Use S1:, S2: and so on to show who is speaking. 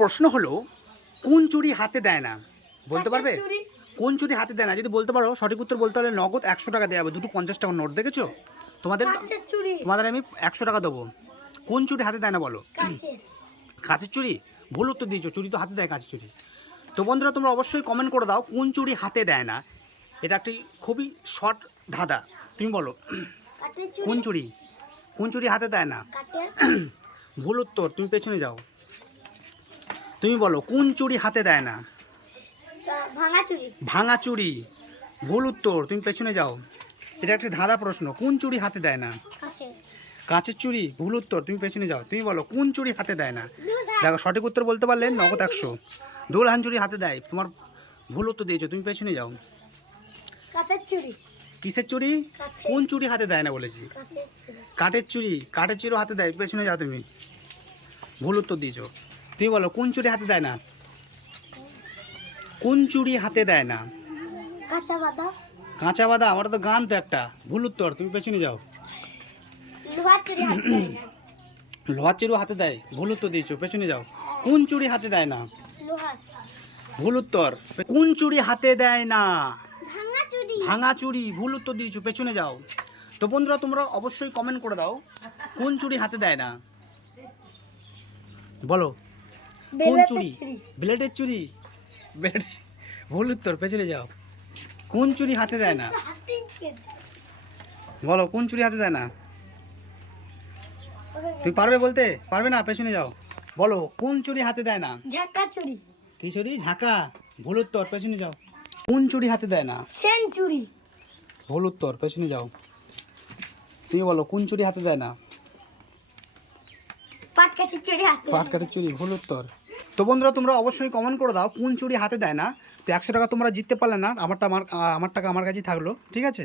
S1: প্রশ্ন হলো কোন চুরি হাতে দেয় না? বলতে পারবে? কোন চুরি হাতে দেয় না? যদি বলতে পারো সঠিক উত্তর বলতে হলে নগদ একশো টাকা দেওয়া হবে। দুটো পঞ্চাশ টাকা নোট দেখেছ? তোমাদের তোমাদের আমি একশো টাকা দেবো। কোন চুরি হাতে দেয় না বলো?
S2: কাঁচের।
S1: কাঁচের চুরি? ভুল উত্তর দিয়েছ। চুরি তো হাতে দেয় কাঁচের চুরি। তো বন্ধুরা তোমরা অবশ্যই কমেন্ট করে দাও কোন চুরি হাতে দেয় না? এটা একটি খুবই শর্ট ধাঁধা। তুমি বলো কোন চুরি। কোন চুরি হাতে দেয় না? ভুল উত্তর তুমি পেছনে যাও। তুমি বলো কোন চুরি হাতে দেয় না?
S2: ভাঙা চুড়ি।
S1: চুরি ভুল উত্তর তুমি পেছনে যাও। এটা একটা ধাঁধা প্রশ্ন কোন চুরি হাতে দেয় না?
S2: কাঁচের।
S1: চুরি ভুল উত্তর তুমি পেছনে যাও। তুমি বলো কোন চুরি হাতে দেয় না? দেখো সঠিক উত্তর বলতে পারলে নগদ একশো। দোলহান চুরি হাতে দেয় তোমার ভুল উত্তর দিয়েছ তুমি পেছনে যাও।
S2: চুড়ি।
S1: কিসের চুরি কোন চুরি হাতে দেয় না বলেছি?
S2: কাঠের চুড়ি।
S1: কাঠের চুরি কাঠের চুরি হাতে দেয় পেছনে যাও তুমি। ভুল উত্তর দিয়েছ। তুমি বলো কোন চুরি হাতে দেয় না? কোন চুরি হাতে দেয় না?
S2: কাঁচা বাদাম
S1: কাঁচা বাদাম ওটা তো গান তো একটা। ভুল উত্তর তুমি পেছনে যাও।
S2: লোহার চুড়ি হাতে দেয়
S1: চুরি হাতে দেয়? ভুল উত্তর দিয়েছ পেছনে যাও। কোন চুরি হাতে দেয় না? ভুল উত্তর। কোন চুরি হাতে দেয় না?
S2: ভাঙা চুড়ি।
S1: ভাঙা চুরি ভুল উত্তর দিয়েছ পেছনে যাও। তো বন্ধুরা তোমরা অবশ্যই কমেন্ট করে দাও কোন চুরি হাতে দেয় না? বলো। কোন চুরি ব্লেডের চুরি ব্লেড ভুল উত্তর পেছনে যাও। কোন চুরি হাতে দেয় না? বলো কোন চুরি হাতে দেয় না? তুমি পারবে বলতে? পারবে না? পেছনে যাও। বলো কোন চুরি হাতে দেয় না?
S2: ঝাঁকা চুড়ি।
S1: কি চুরি ঝাঁকা। ভুল উত্তর পেছনে যাও। কোন চুরি হাতে দেয় না?
S2: সেন চুড়ি।
S1: ভুল উত্তর পেছনে যাও। তুমি বলো কোন চুরি হাতে দেয় না?
S2: পাটকাঠির চুড়ি হাতে
S1: পাট কাঠের চুরি ভুল উত্তর তো বন্ধুরা, তোমরা অবশ্যই কমেন্ট করে দাও। কোন চুরি হাতে দেয় না। তো একশো টাকা তোমরা জিততে পারলে না। আমারটা আমার আমার টাকা আমার কাছেই থাকল। ঠিক আছে?